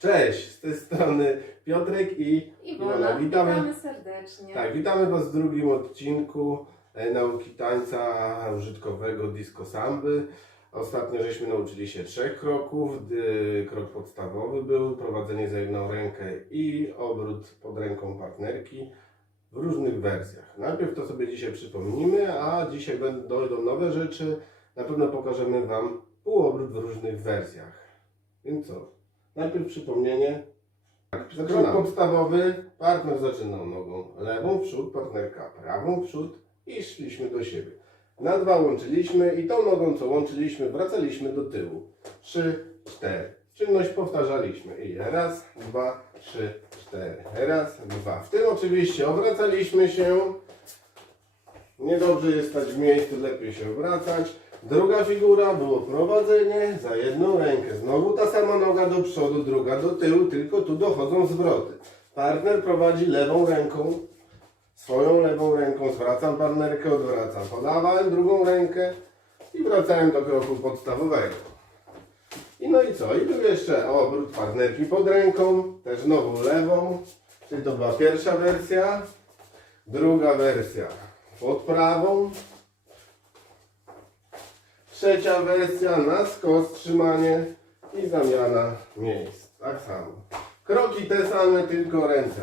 Cześć, z tej strony Piotrek i Iwona, Witamy. witamy serdecznie. tak, witamy Was w drugim odcinku e, nauki tańca użytkowego disco samby. Ostatnio żeśmy nauczyli się trzech kroków. Krok podstawowy był prowadzenie za jedną rękę i obrót pod ręką partnerki w różnych wersjach. Najpierw to sobie dzisiaj przypomnimy, a dzisiaj będą dojdą nowe rzeczy. Na pewno pokażemy Wam półobrót w różnych wersjach. Więc co? Najpierw przypomnienie. Krok podstawowy, partner zaczynał nogą lewą w przód, partnerka prawą w przód i szliśmy do siebie. Na dwa łączyliśmy i tą nogą, co łączyliśmy, wracaliśmy do tyłu. Trzy, cztery. Czynność powtarzaliśmy. I raz, dwa, trzy, cztery. Raz, dwa. W tym oczywiście obracaliśmy się. Niedobrze jest stać w miejscu, lepiej się obracać. Druga figura było prowadzenie za jedną rękę. Znowu ta sama noga do przodu, druga do tyłu, tylko tu dochodzą zwroty. Partner prowadzi lewą ręką, swoją lewą ręką, zwracam partnerkę, odwracam. Podawałem drugą rękę i wracałem do kroku podstawowego. I no i co? I był jeszcze obrót partnerki pod ręką, też znowu lewą, czyli to była pierwsza wersja. Druga wersja pod prawą, Trzecia wersja na skos trzymanie i zamiana miejsc. Tak samo. Kroki te same, tylko ręce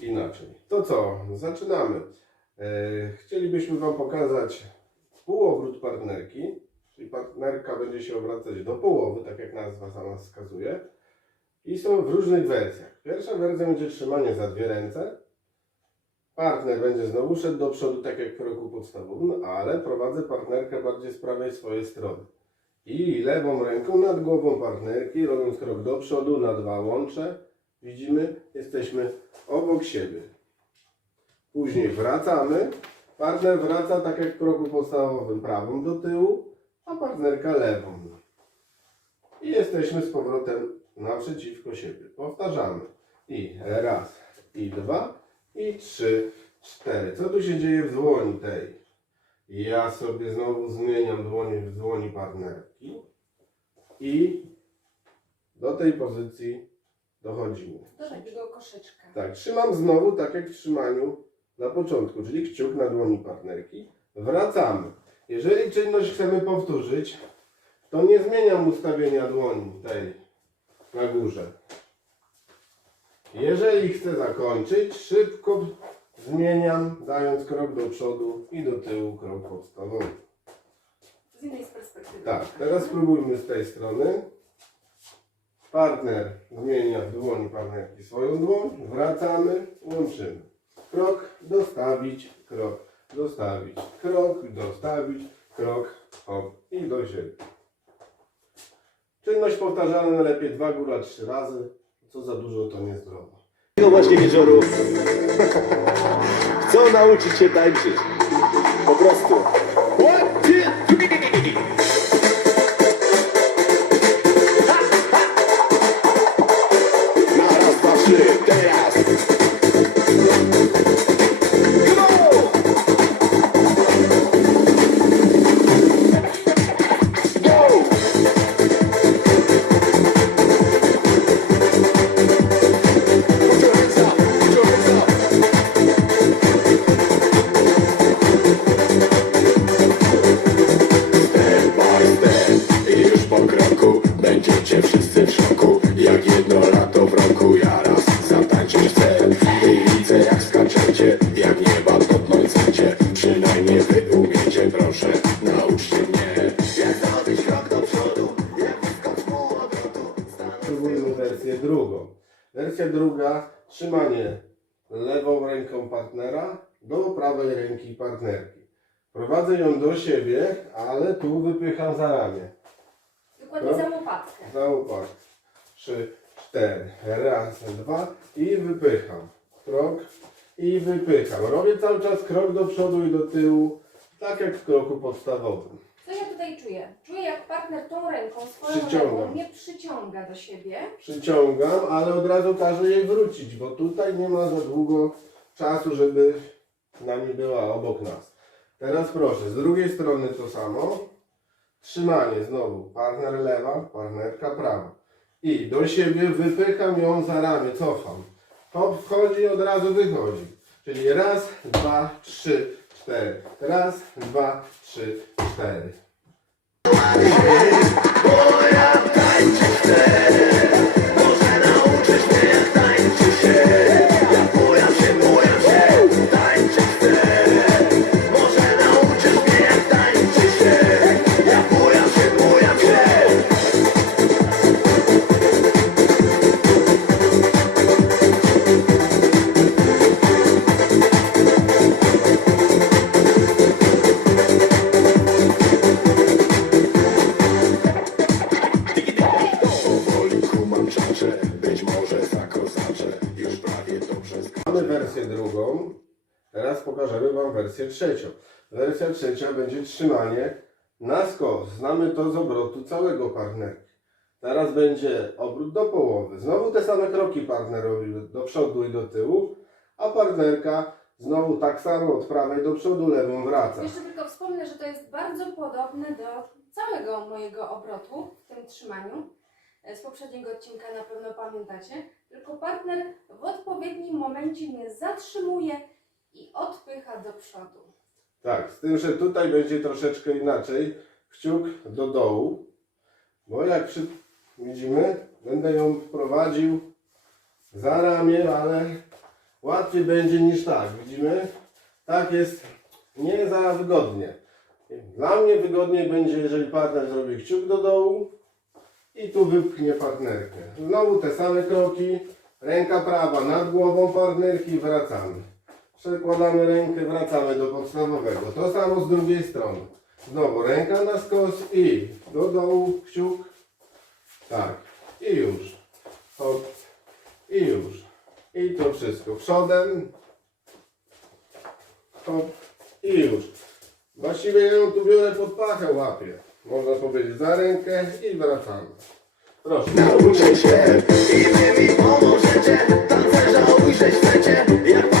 inaczej. To co? Zaczynamy. E, chcielibyśmy Wam pokazać półobrót partnerki. Czyli partnerka będzie się obracać do połowy, tak jak nazwa sama wskazuje. I są w różnych wersjach. Pierwsza wersja będzie trzymanie za dwie ręce. Partner będzie znowu szedł do przodu, tak jak w kroku podstawowym, ale prowadzę partnerkę bardziej z prawej swojej strony. I lewą ręką nad głową partnerki, robiąc krok do przodu, na dwa łącze. Widzimy, jesteśmy obok siebie. Później wracamy. Partner wraca tak jak w kroku podstawowym, prawą do tyłu, a partnerka lewą. I jesteśmy z powrotem naprzeciwko siebie. Powtarzamy. I raz, i dwa, i trzy, cztery. Co tu się dzieje w dłoni tej? Ja sobie znowu zmieniam dłonie w dłoni partnerki i do tej pozycji dochodzimy. Do takiego koszyczka. Tak, trzymam znowu tak jak w trzymaniu na początku, czyli kciuk na dłoni partnerki. Wracamy. Jeżeli czynność chcemy powtórzyć, to nie zmieniam ustawienia dłoni tej na górze. Jeżeli chcę zakończyć, szybko zmieniam, dając krok do przodu i do tyłu krok podstawowy. Z innej perspektywy. Tak, teraz spróbujmy z tej strony. Partner zmienia w dłoni partnerki swoją dłoń, wracamy, łączymy. Krok, dostawić, krok, dostawić, krok, dostawić, krok, hop i do siebie. Czynność powtarzalna najlepiej dwa góra trzy razy, co za dużo to niezdrowo. Tego właśnie wieczoru chcą nauczyć się tańczyć. Po prostu. Trzymanie lewą ręką partnera do prawej ręki partnerki. Prowadzę ją do siebie, ale tu wypycham za ramię. Dokładnie No. za łopatkę. Za upak. Trzy, cztery. Raz, dwa i wypycham. Krok i wypycham. Robię cały czas krok do przodu i do tyłu, tak jak w kroku podstawowym. Tutaj czuję? Czuję jak partner tą ręką, swoją Przyciągam. ręką mnie przyciąga do siebie. Przyciągam, ale od razu każę jej wrócić, bo tutaj nie ma za długo czasu, żeby nami była obok nas. Teraz proszę, z drugiej strony to samo. Trzymanie znowu. Partner lewa, partnerka prawa. I do siebie wypycham ją za ramię, cofam. Hop, wchodzi, od razu wychodzi. Czyli raz, dwa, trzy, cztery. Raz, dwa, trzy, cztery. Boy, I'm chce trzecią. Wersja trzecia będzie trzymanie na skos. Znamy to z obrotu całego partnerki. Teraz będzie obrót do połowy. Znowu te same kroki partner robi do przodu i do tyłu, a partnerka znowu tak samo od prawej do przodu, lewą wraca. Jeszcze tylko wspomnę, że to jest bardzo podobne do całego mojego obrotu w tym trzymaniu. Z poprzedniego odcinka na pewno pamiętacie. Tylko partner w odpowiednim momencie mnie zatrzymuje i odpycha do przodu. Tak, z tym, że tutaj będzie troszeczkę inaczej. Kciuk do dołu, bo jak przy, widzimy, będę ją prowadził za ramię, ale łatwiej będzie niż tak, widzimy? Tak jest nie za wygodnie. Dla mnie wygodniej będzie, jeżeli partner zrobi kciuk do dołu i tu wypchnie partnerkę. Znowu te same kroki, ręka prawa nad głową partnerki, wracamy. Przekładamy rękę, wracamy do podstawowego. To samo z drugiej strony. Znowu ręka na skos i do dołu, kciuk. Tak. I już. Hop. I już. I to wszystko. Przodem. Hop. I już. Właściwie ja ją tu biorę pod pachę, łapię. Można powiedzieć za rękę i wracamy. Proszę. Nauczę się i wy mi pomożecie Tancerza ujrzeć chcecie Jak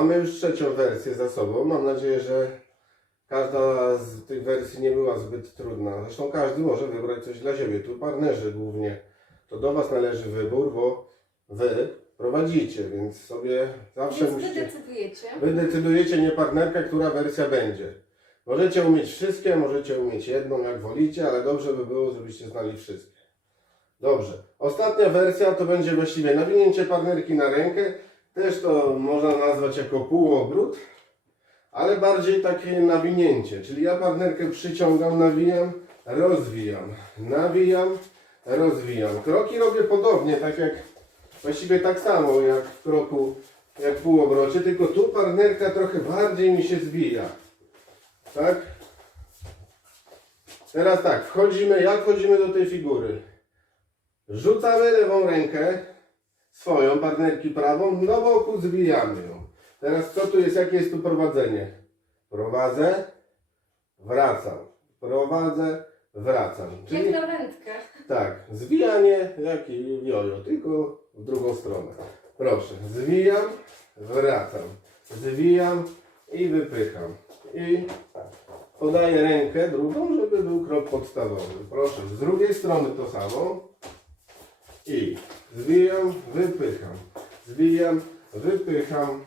mamy już trzecią wersję za sobą. Mam nadzieję, że każda z tych wersji nie była zbyt trudna. Zresztą każdy może wybrać coś dla siebie. Tu partnerzy głównie. To do Was należy wybór, bo Wy prowadzicie, więc sobie zawsze Więc wy musicie... decydujecie. Wy decydujecie, nie partnerka, która wersja będzie. Możecie umieć wszystkie, możecie umieć jedną, jak wolicie, ale dobrze by było, żebyście znali wszystkie. Dobrze. Ostatnia wersja to będzie właściwie nawinięcie partnerki na rękę. Też to można nazwać jako półobrót, ale bardziej takie nawinięcie. Czyli ja partnerkę przyciągam, nawijam, rozwijam. Nawijam, rozwijam. Kroki robię podobnie, tak jak właściwie tak samo jak w kroku, jak w półobrocie, tylko tu partnerka trochę bardziej mi się zwija. Tak? Teraz tak, wchodzimy, jak wchodzimy do tej figury? Rzucamy lewą rękę, swoją, partnerki prawą, na boku zwijamy ją. Teraz co tu jest, jakie jest tu prowadzenie? Prowadzę, wracam. Prowadzę, wracam. Jak na wędkę. Tak, zwijanie jak i jojo, tylko w drugą stronę. Proszę, zwijam, wracam. Zwijam i wypycham. I podaję rękę drugą, żeby był krok podstawowy. Proszę, z drugiej strony to samo. I zwijam, wypycham. Zwijam, wypycham.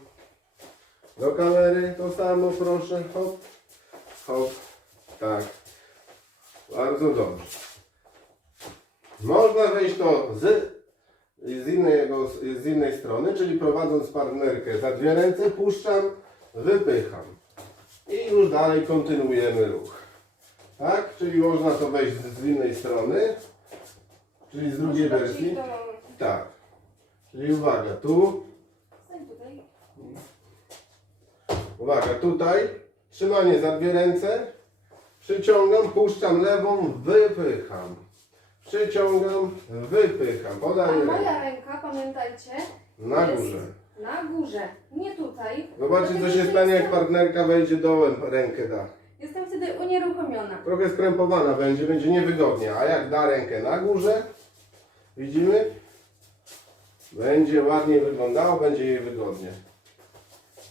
Do kamery to samo, proszę. Hop, hop. Tak. Bardzo dobrze. Można wejść to z, z, innego, z innej strony, czyli prowadząc partnerkę za dwie ręce, puszczam, wypycham. I już dalej kontynuujemy ruch. Tak? Czyli można to wejść z, z innej strony, czyli z drugiej wersji. Tak. Czyli uwaga, tu, uwaga, tutaj, trzymanie za dwie ręce, przyciągam, puszczam lewą, wypycham. Przyciągam, wypycham, A podaję rękę. moja ręka, pamiętajcie, Na jest górze. na górze, nie tutaj. Zobaczcie co Dlatego, się że stanie jak jestem- partnerka wejdzie dołem, rękę da. Jestem wtedy unieruchomiona. Trochę skrępowana będzie, będzie niewygodnie, a jak da rękę na górze, widzimy? Będzie ładniej wyglądało, będzie jej wygodnie.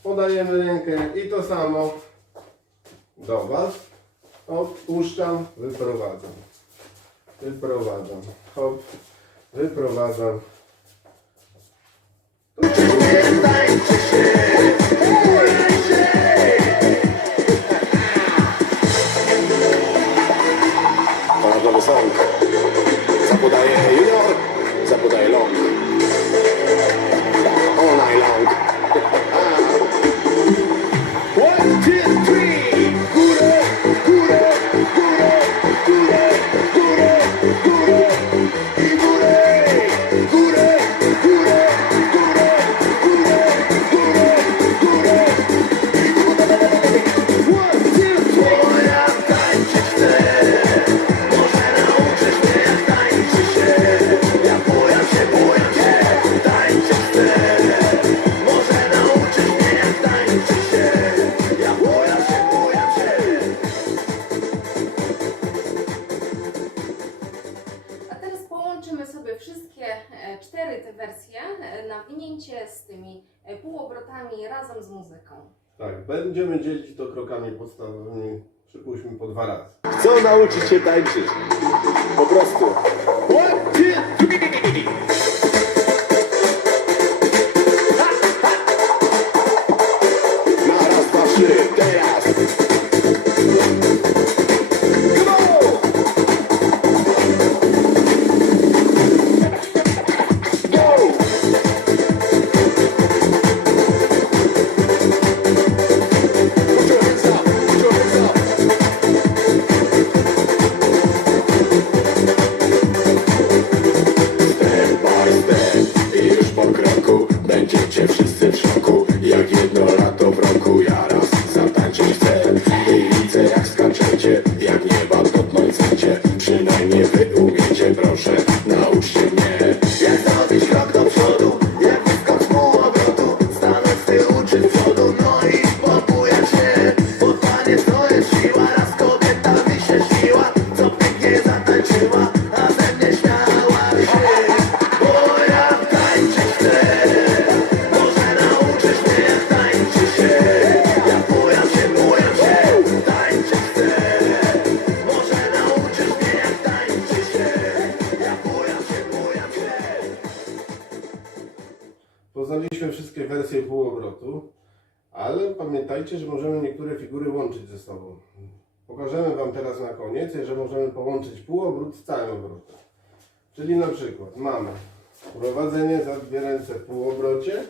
Podajemy rękę i to samo do Was. Odpuszczam, wyprowadzam. Wyprowadzam. Hop, wyprowadzam. To nasz nowy song. Zapodaje junior, zapodaje long. Półobrotami razem z muzyką. Tak, będziemy dzielić to krokami podstawowymi, przypuśćmy po dwa razy. Chcą nauczyć się tańczyć Po prostu One, two, three Będziecie wszyscy w szoku Jak jedno ale pamiętajcie, że możemy niektóre figury łączyć ze sobą. Pokażemy Wam teraz na koniec, że możemy połączyć półobrót z całym obrotem. Czyli na przykład mamy prowadzenie za dwie ręce w półobrocie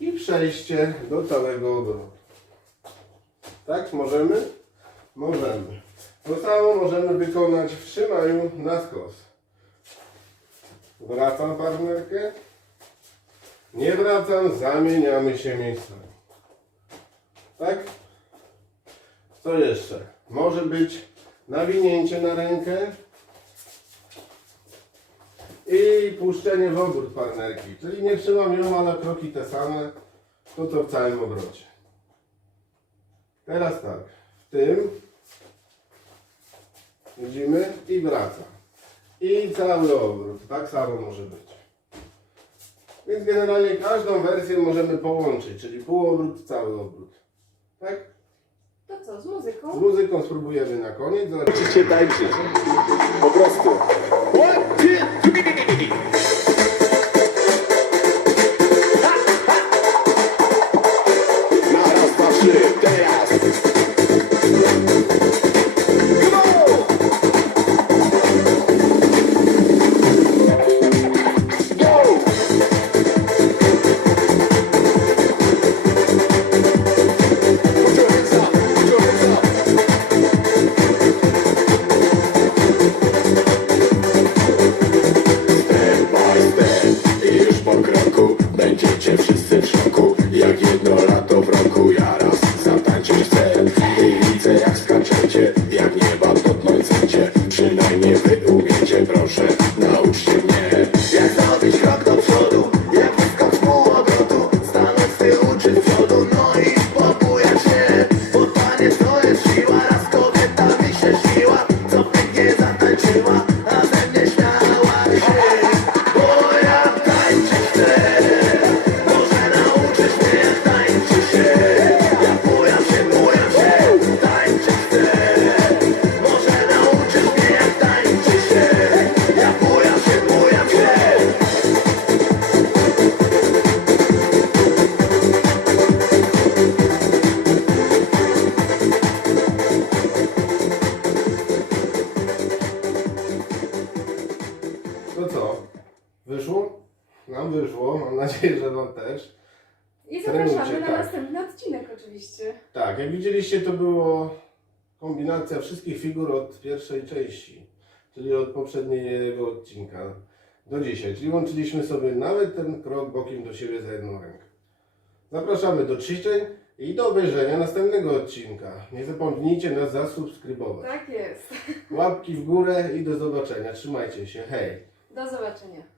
i przejście do całego obrotu. Tak? Możemy? Możemy. To samo możemy wykonać w trzymaniu na skos. Wracam partnerkę. Nie wracam, zamieniamy się miejscami. Tak? Co jeszcze? Może być nawinięcie na rękę i puszczenie w obrót partnerki. Czyli nie trzymam ją, ale kroki te same, to co w całym obrocie. Teraz tak, w tym widzimy i wraca. I cały obrót, tak samo może być. Więc generalnie każdą wersję możemy połączyć, czyli półobrót, cały obrót. Tak? To co, z Z muzyką? muzyką spróbujemy na koniec. Się tańczyć. Po prostu. Jak widzieliście, to było kombinacja wszystkich figur od pierwszej części, czyli od poprzedniego odcinka do dzisiaj. Czyli łączyliśmy sobie nawet ten krok bokiem do siebie za jedną rękę. Zapraszamy do ćwiczeń i do obejrzenia następnego odcinka. Nie zapomnijcie nas zasubskrybować. Tak jest. Łapki w górę i do zobaczenia. Trzymajcie się. Hej! Do zobaczenia.